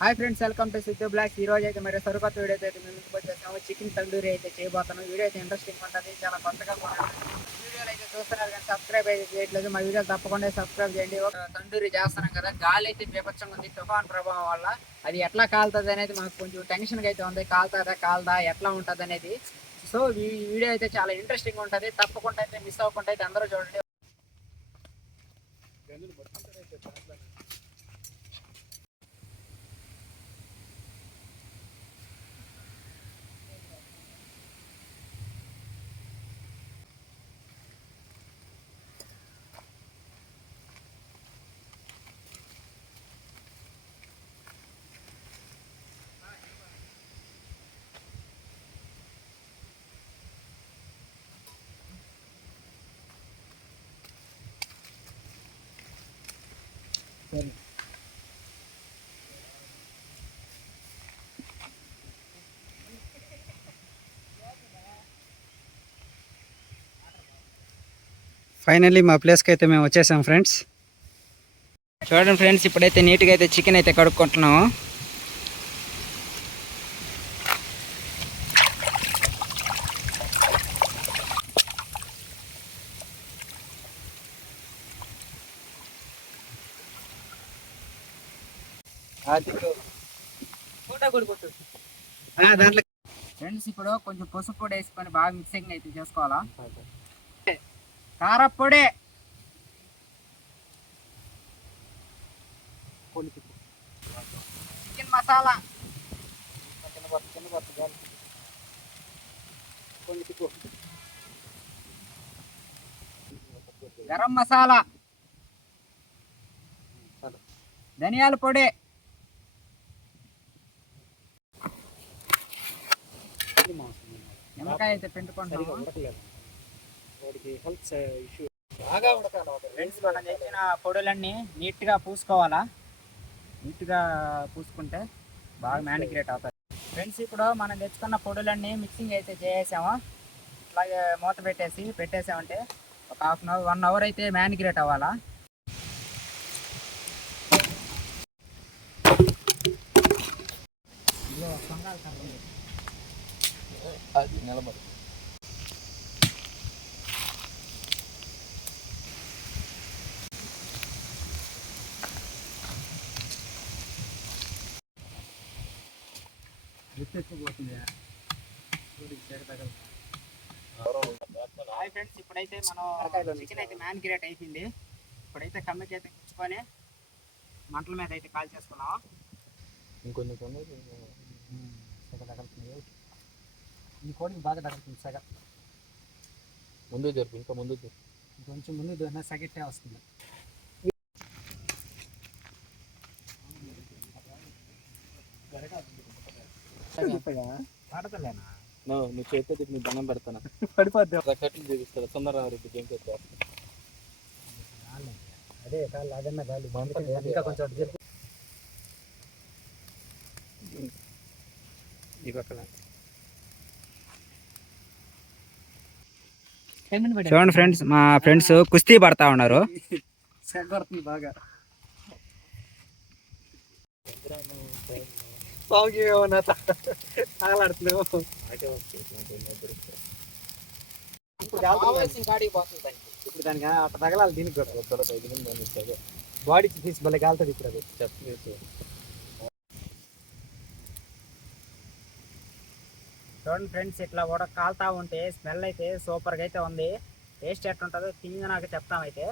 Hi friends welcome to Siddhu blocks ఈ రోజు అయితే మరి సరికొత్త వీడియో అయితే మేము ముందుకు వచ్చేసాము చికెన్ తందూరి అయితే చేయబోతున్నాం. వీడియో అయితే ఇంట్రెస్టింగ్ ఉంటుంది. చాలా కొత్తగా ఉంటుంది. వీడియోలు అయితే చూస్తున్నారు కానీ సబ్స్క్రైబ్ అయితే చేయట్లేదు. మా వీడియో తప్పకుండా సబ్స్క్రైబ్ చేయండి. ఒక తందూరి చేస్తున్నాం కదా గాలి అయితే బీభత్సంగా ఉంది. తుఫాన్ ప్రభావం వల్ల అది ఎట్లా కాలుతుంది అనేది మాకు కొంచెం టెన్షన్గా అయితే ఉంది. కాలుతుందా కాలదా ఎట్లా ఉంటుంది అనేది. సో ఈ వీడియో అయితే చాలా ఇంట్రెస్టింగ్ ఉంటుంది. తప్పకుండా అయితే మిస్ అవ్వకుండా అయితే అందరూ చూడండి. ఫైనల్లీ మా ప్లేస్కి అయితే మేము వచ్చేసాం ఫ్రెండ్స్. చూడండి ఫ్రెండ్స్ ఇప్పుడైతే నీట్గా అయితే చికెన్ అయితే కడుక్కుంటున్నాము. దాంట్లో ఫ్రెండ్స్ ఇప్పుడు కొంచెం పసుపు పొడి వేసుకొని బాగా మిక్సింగ్ అయితే చేసుకోవాలా? కారపొడి చికెన్ మసాలా. గరం మసాలా. ధనియాల పొడి. నిమ్మకాయ అయితే పిండుకుంటాము. బాగా ఉడకాలి ఫ్రెండ్స్ మనం చేసిన పొడులన్నీ నీట్గా పూసుకోవాలా? నీట్గా పూసుకుంటే బాగా మ్యానిగ్రేట్ అవుతాయి. ఫ్రెండ్స్ ఇప్పుడు మనం తెచ్చుకున్న పొడులన్నీ మిక్సింగ్ అయితే చేసాము ఇట్లాగే మూత పెట్టేసి పెట్టేసామంటే ఒక half an hour one hour అయితే మ్యానిగ్రేట్ అవ్వాలా? ఇదిగో. అది నిలబడి. హాయ్ ఫ్రెండ్స్ ఇప్పుడైతే మనం చికెన్ అయితే మ్యానిగ్రేట్ అయిపోయింది. ఇప్పుడైతే కమ్మికి అయితే కూర్చుకొని మంటల మీద అయితే కాల్ చేసుకున్నాం ఇంకొన్ని కొన్ని ఈ కోడికి బాగా తగులుతుంది సగ. ముందు జరుపు ఇంకా ముందు జరుపు. కొంచెం ముందు దొరికిన సగట్టే వస్తుంది. నువ్వు చేస్తే నీ దండం పెడతాను? పడిపోద్ది. కట్లు చూపిస్తాడు సుందరరావు ఏం చేస్తా అదే కాళ్ళు అదన్న గాలి ఇంకా కొంచెం ఈ పక్కన. చూడండి ఫ్రెండ్స్ మా ఫ్రెండ్స్ కుస్తీ పడతా ఉన్నారు. బాగా. సాగు ఏమన్నా తగలాడుతున్నావు ఇప్పుడు ఇప్పుడు దానికి అట్ట తగలాలి దీనికి. కూడా బాడీకి తీసి భలే కాలుతుంది ఇప్పుడు అది చూడండి ఫ్రెండ్స్ ఇట్లా కూడా కాలుతా ఉంటే స్మెల్ అయితే సూపర్గా అయితే ఉంది. టేస్ట్ ఎట్లుంటుందో తిని నాకు చెప్తామైతే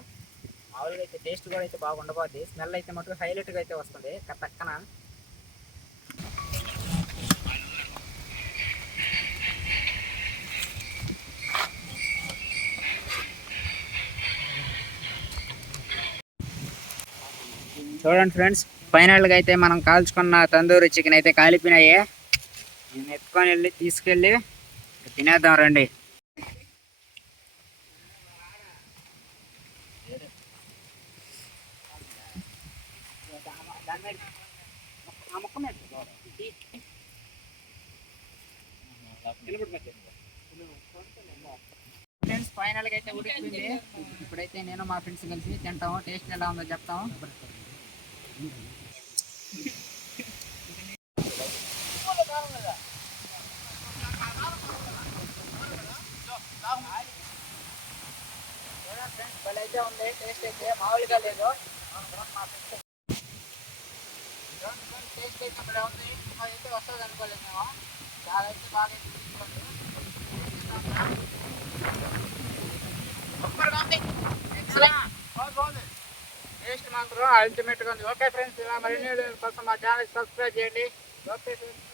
మామూలుగా అయితే టేస్ట్ కూడా అయితే బాగుండబోద్ది. స్మెల్ అయితే మటుకు హైలైట్గా అయితే వస్తుంది తక్కన. చూడండి ఫ్రెండ్స్ ఫైనల్గా అయితే మనం కాల్చుకున్న తందూరి చికెన్ అయితే కాలిపోయినాయి. నేను ఎత్తుకొని వెళ్ళి తీసుకెళ్ళి తినేద్దాం రండి. ఫ్రెండ్స్ ఫైనల్గా అయితే ఉడికింది. ఇప్పుడైతే నేను మా ఫ్రెండ్స్ కలిసి తింటాము టేస్ట్ ఎలా ఉందో చెప్తాము. అయితే ఉంది టేస్ట్ అయితే మామూలుగా లేదు. టేస్ట్ అయితే ఇప్పుడు ఉంది అయితే వస్తుంది అనుకోలేదు మేము చాలా అయితే బాగా తీసుకోండి సూపర్గా ఉంది. ఎక్సలెంట్ టేస్ట్ మాత్రం అల్టిమేట్గా ఉంది ఓకే ఫ్రెండ్స్ ఇలా మరిన్ని కోసం మా ఛానల్ సబ్స్క్రైబ్ చేయండి. Okay friends